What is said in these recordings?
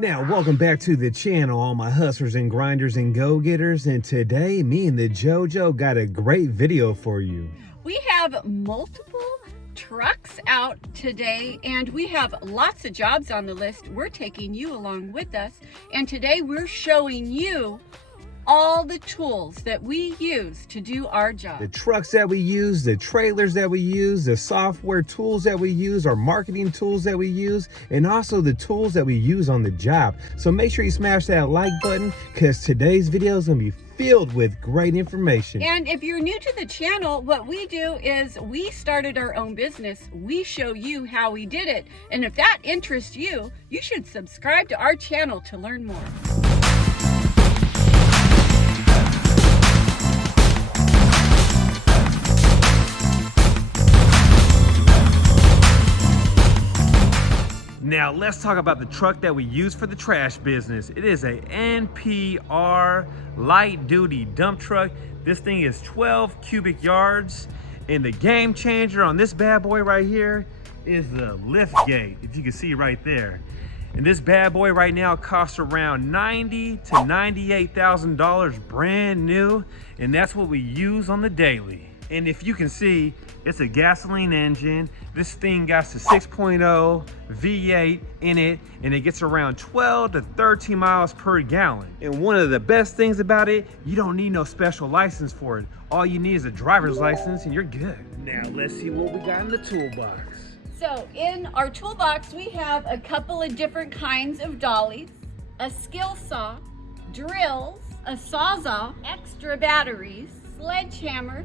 Now, welcome back to the channel, all my hustlers and grinders and go-getters. And today, me and the JoJo got a great video for you. We have multiple trucks out today, and we have lots of jobs on the list. We're taking you along with us, and today we're showing you all the tools that we use to do our job. The trucks that we use, the trailers that we use, the software tools that we use, our marketing tools that we use, and also the tools that we use on the job. So make sure you smash that like button, because today's video is going to be filled with great information. And if you're new to the channel, what we do is we started our own business. We show you how we did it. And if that interests you, you should subscribe to our channel to learn more. Now let's talk about the truck that we use for the trash business. It is a NPR light duty dump truck. This thing is 12 cubic yards. And the game changer on this bad boy right here is the lift gate, if you can see right there. And this bad boy right now costs around $90,000 to $98,000 brand new. And that's what we use on the daily. And if you can see, it's a gasoline engine. This thing got the 6.0 V8 in it, and it gets around 12 to 13 miles per gallon. And one of the best things about it, you don't need no special license for it. All you need is a driver's license and you're good. Now let's see what we got in the toolbox. So in our toolbox, we have a couple of different kinds of dollies, a skill saw, drills, a sawzall, extra batteries, sledgehammer,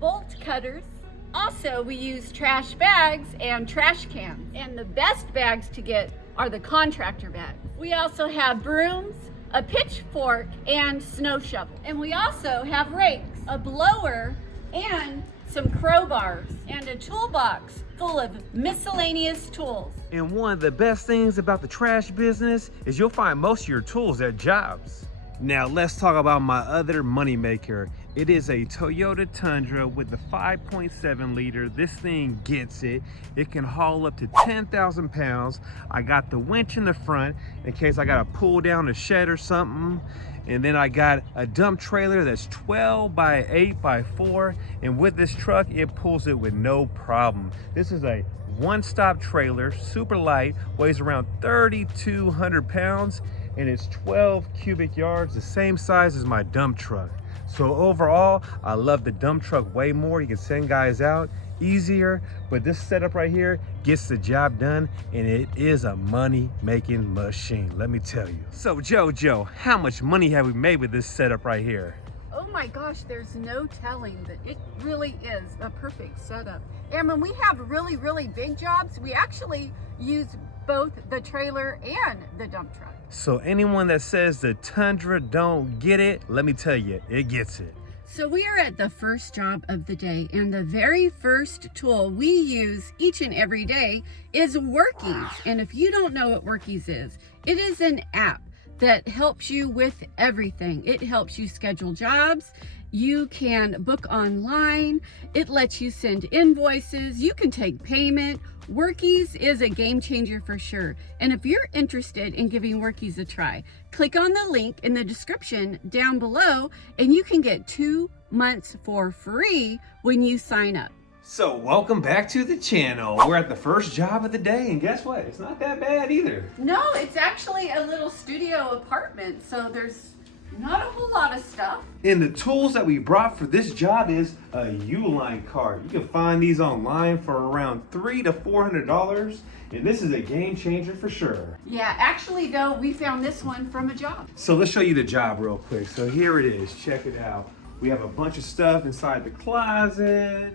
bolt cutters. Also, we use trash bags and trash cans. And the best bags to get are the contractor bags. We also have brooms, a pitchfork, and snow shovel. And we also have rakes, a blower, and some crowbars, and a toolbox full of miscellaneous tools. And one of the best things about the trash business is you'll find most of your tools at jobs. Now let's talk about my other moneymaker. It is a Toyota Tundra with the 5.7 liter. This thing gets it. It can haul up to 10,000 pounds. I got the winch in the front in case I gotta pull down a shed or something. And then I got a dump trailer that's 12 by 8 by 4. And with this truck, it pulls it with no problem. This is a one-stop trailer, super light, weighs around 3,200 pounds, and it's 12 cubic yards, the same size as my dump truck. So overall, I love the dump truck way more. You can send guys out easier, but this setup right here gets the job done, and it is a money-making machine, let me tell you. So JoJo, how much money have we made with this setup right here? Oh my gosh, there's no telling that it really is a perfect setup. And when we have really, really big jobs, we actually use both the trailer and the dump truck. So anyone that says the Tundra don't get it, let me tell you, it gets it. So we are at the first job of the day, and the very first tool we use each and every day is Workies. And if you don't know what Workies is, it is an app that helps you with everything. It helps you schedule jobs. You can book online. It lets you send invoices. You can take payment. Workies is a game changer for sure. And if you're interested in giving Workies a try, click on the link in the description down below, and you can get 2 months for free when you sign up. So welcome back to the channel. We're at the first job of the day, and guess what? It's not that bad either. No, it's actually a little studio apartment, so there's not a whole lot of stuff. And the tools that we brought for this job is a U-line cart. You can find these online for around $300 to $400, and this is a game changer for sure. Yeah, actually though, we found this one from a job. So let's show you the job real quick. So here it is, check it out. We have a bunch of stuff inside the closet.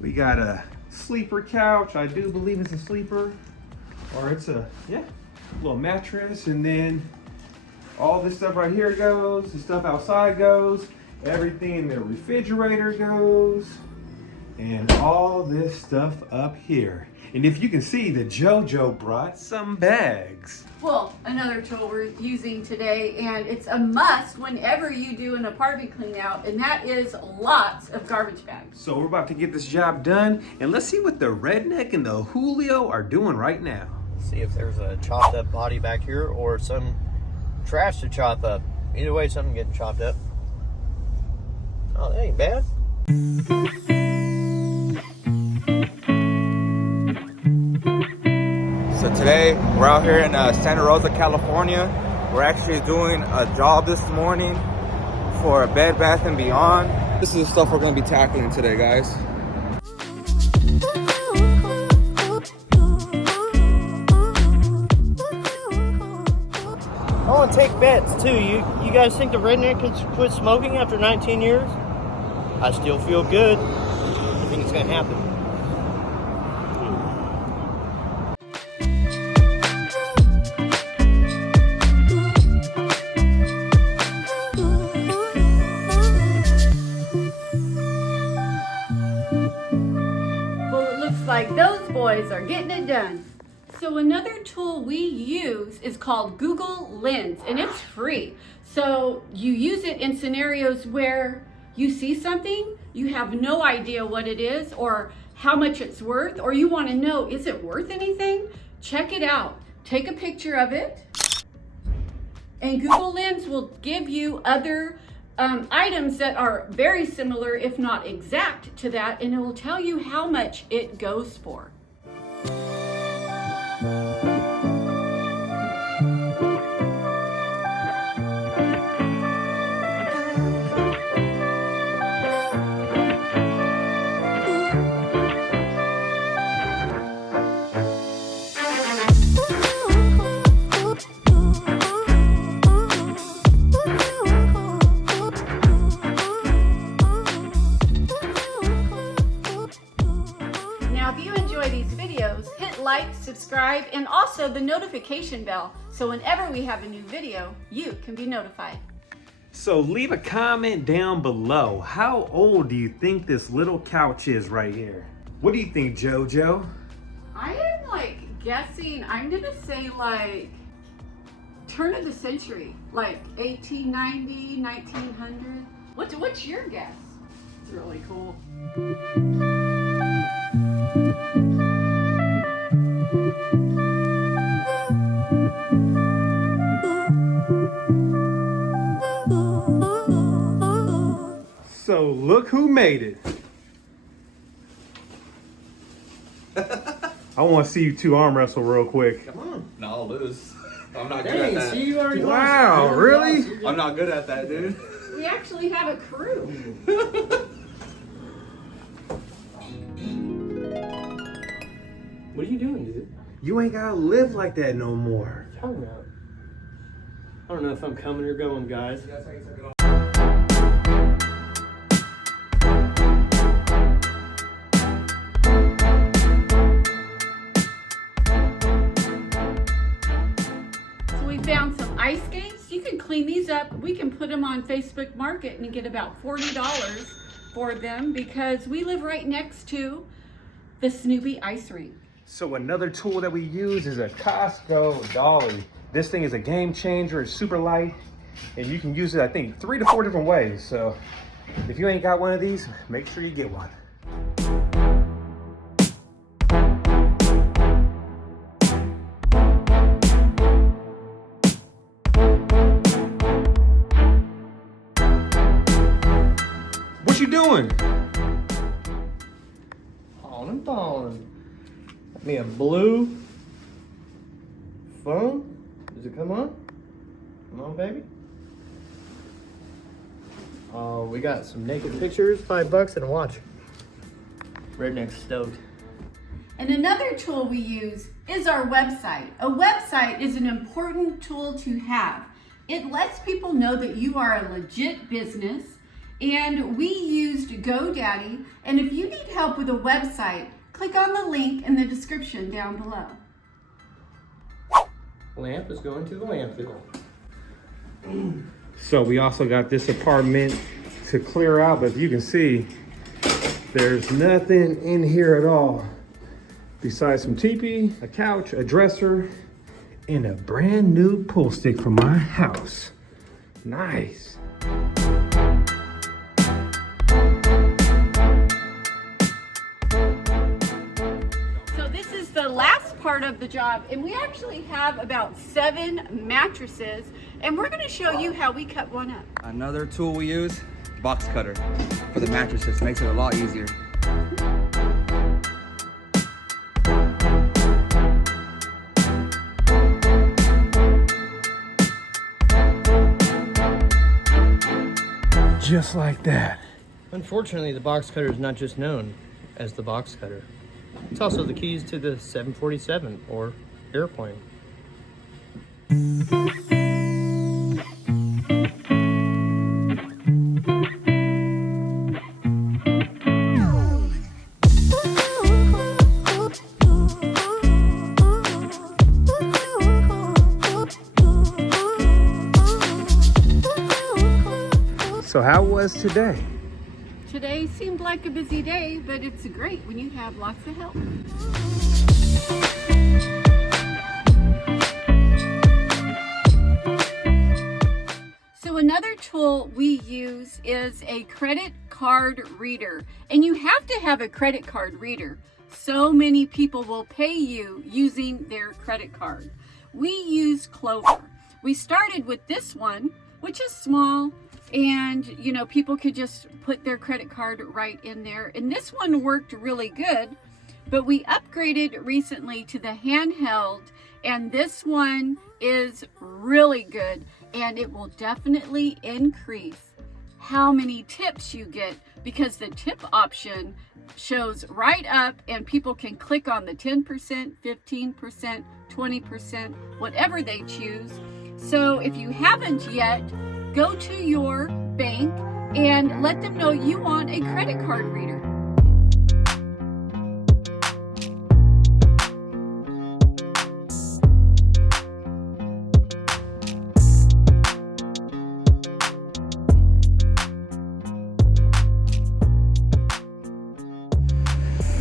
We got a sleeper couch. I do believe it's a sleeper, or it's a, yeah, little mattress. And then all this stuff right here goes, the stuff outside goes, everything in the refrigerator goes, and all this stuff up here. And if you can see, the JoJo brought some bags. Well, another tool we're using today, and it's a must whenever you do an apartment clean out, and that is lots of garbage bags. So we're about to get this job done, and let's see what the redneck and the Julio are doing right now. See if there's a chopped up body back here or some trash to chop up. Either way, something getting chopped up. Oh, that ain't bad. So today we're out here in Santa Rosa, California. We're actually doing a job this morning for Bed Bath & Beyond. This is the stuff we're going to be tackling today, guys. I want to take bets too. You guys think the redneck can quit smoking after 19 years? I still feel good. I think it's going to happen. Well, it looks like those boys are getting it done. So another tool we use is called Google Lens, and it's free. So you use it in scenarios where you see something, you have no idea what it is or how much it's worth, or you want to know, is it worth anything? Check it out. Take a picture of it, and Google Lens will give you other items that are very similar, if not exact to that, and it will tell you how much it goes for. Now, if you enjoy these videos, hit like, subscribe, and also the notification bell, so whenever we have a new video, you can be notified. So leave a comment down below. How old do you think this little couch is right here? What do you think, JoJo? I am guessing, I'm gonna say turn of the century, 1890, 1900. What's your guess? It's really cool. So look who made it. I want to see you two arm wrestle real quick. Come on. No, I'll lose. I'm not good Dang, at that. see, you already Wow, lost. really? I'm not good at that, dude. We actually have a crew. What are you doing, dude? You ain't gotta live like that no more. What are you talking about? I don't know if I'm coming or going, guys. So we found some ice skates. You can clean these up. We can put them on Facebook Market and get about $40 for them because we live right next to the Snoopy ice rink. So another tool that we use is a Costco Dolly. This thing is a game changer. It's super light, and you can use it, I think, 3 to 4 different ways. So if you ain't got one of these, make sure you get one. What you doing? I'm falling. Got me a blue phone. Does it come on? Come on, baby. Oh, we got some naked pictures, $5 and a watch. Redneck stoked. And another tool we use is our website. A website is an important tool to have. It lets people know that you are a legit business, and we used GoDaddy. And if you need help with a website, click on the link in the description down below. Lamp is going to the landfill. So we also got this apartment to clear out, but if you can see, there's nothing in here at all besides some teepee, a couch, a dresser, and a brand new pool stick from my house. Nice. So this is is the last part of the job, and we actually have about 7 mattresses, and we're going to show you how we cut one up. Another tool we use, box cutter for the mattresses. Makes it a lot easier. Just like that. Unfortunately, the box cutter is not just known as the box cutter. It's also the keys to the 747 or airplane. So how was today? Today seemed like a busy day, but it's great when you have lots of help. So another tool we use is a credit card reader, and you have to have a credit card reader. So many people will pay you using their credit card. We use Clover. We started with this one, which is small, and you know, people could just put their credit card right in there, and this one worked really good. But we upgraded recently to the handheld, and this one is really good, and it will definitely increase how many tips you get, because the tip option shows right up, and people can click on the 10%, 15%, 20%, whatever they choose. So if you haven't yet, go to your bank and let them know you want a credit card reader.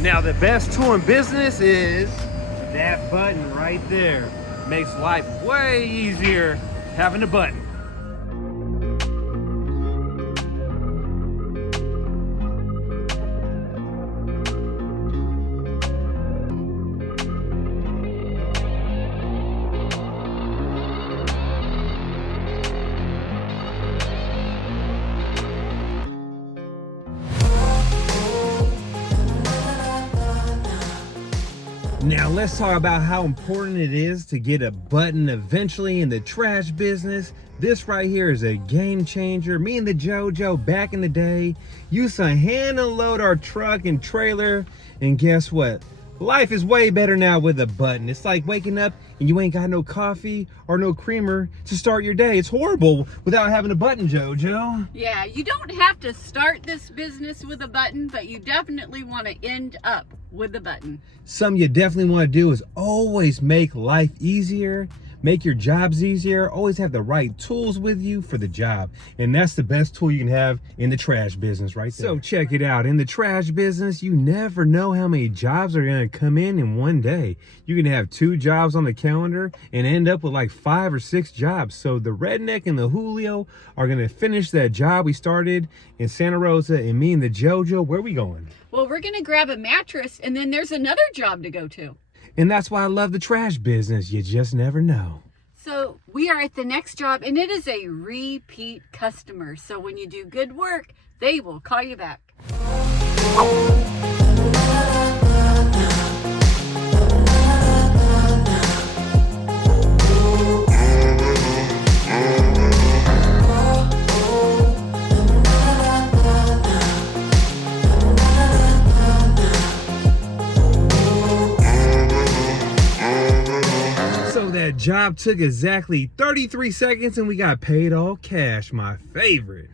Now the best tool in business is that button right there. Makes life way easier having a button. Now let's talk about how important it is to get a button eventually in the trash business. This right here is a game changer. Me and the JoJo back in the day used to hand unload our truck and trailer, and guess what? Life is way better now with a button. It's like waking up and you ain't got no coffee or no creamer to start your day. It's horrible without having a button, JoJo. Yeah, you don't have to start this business with a button, but you definitely want to end up with a button. Something you definitely want to do is always make life easier, make your jobs easier, always have the right tools with you for the job. And that's the best tool you can have in the trash business right there. So check it out. In the trash business, you never know how many jobs are going to come in one day. You can have 2 jobs on the calendar and end up with like 5 or 6 jobs. So the Redneck and the Julio are going to finish that job we started in Santa Rosa, and me and the JoJo, where are we going? Well, we're going to grab a mattress, and then there's another job to go to. And that's why I love the trash business. You just never know. So we are at the next job, and it is a repeat customer. So when you do good work, they will call you back. That job took exactly 33 seconds and we got paid all cash. My favorite.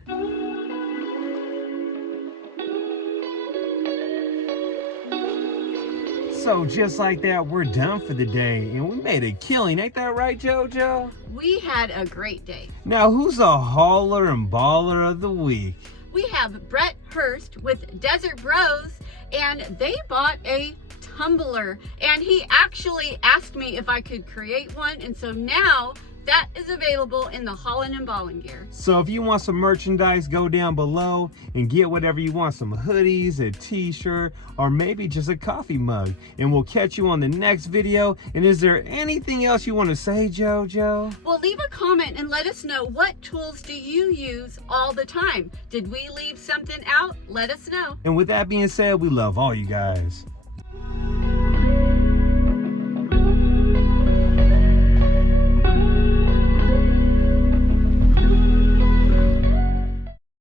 So just like that, we're done for the day, and we made a killing. Ain't that right, JoJo? We had a great day. Now, who's a hauler and baller of the week? We have Brett Hurst with Desert Bros, and they bought a tumbler, and he actually asked me if I could create one, and so now That is available in the Holland and Ballin gear. So if you want some merchandise, go down below and get whatever you want, some hoodies, a t-shirt, or maybe just a coffee mug. And we'll catch you on the next video. And is there anything else you want to say, JoJo? Well, leave a comment and let us know, what tools do you use all the time? Did we leave something out? Let us know. And with that being said, we love all you guys.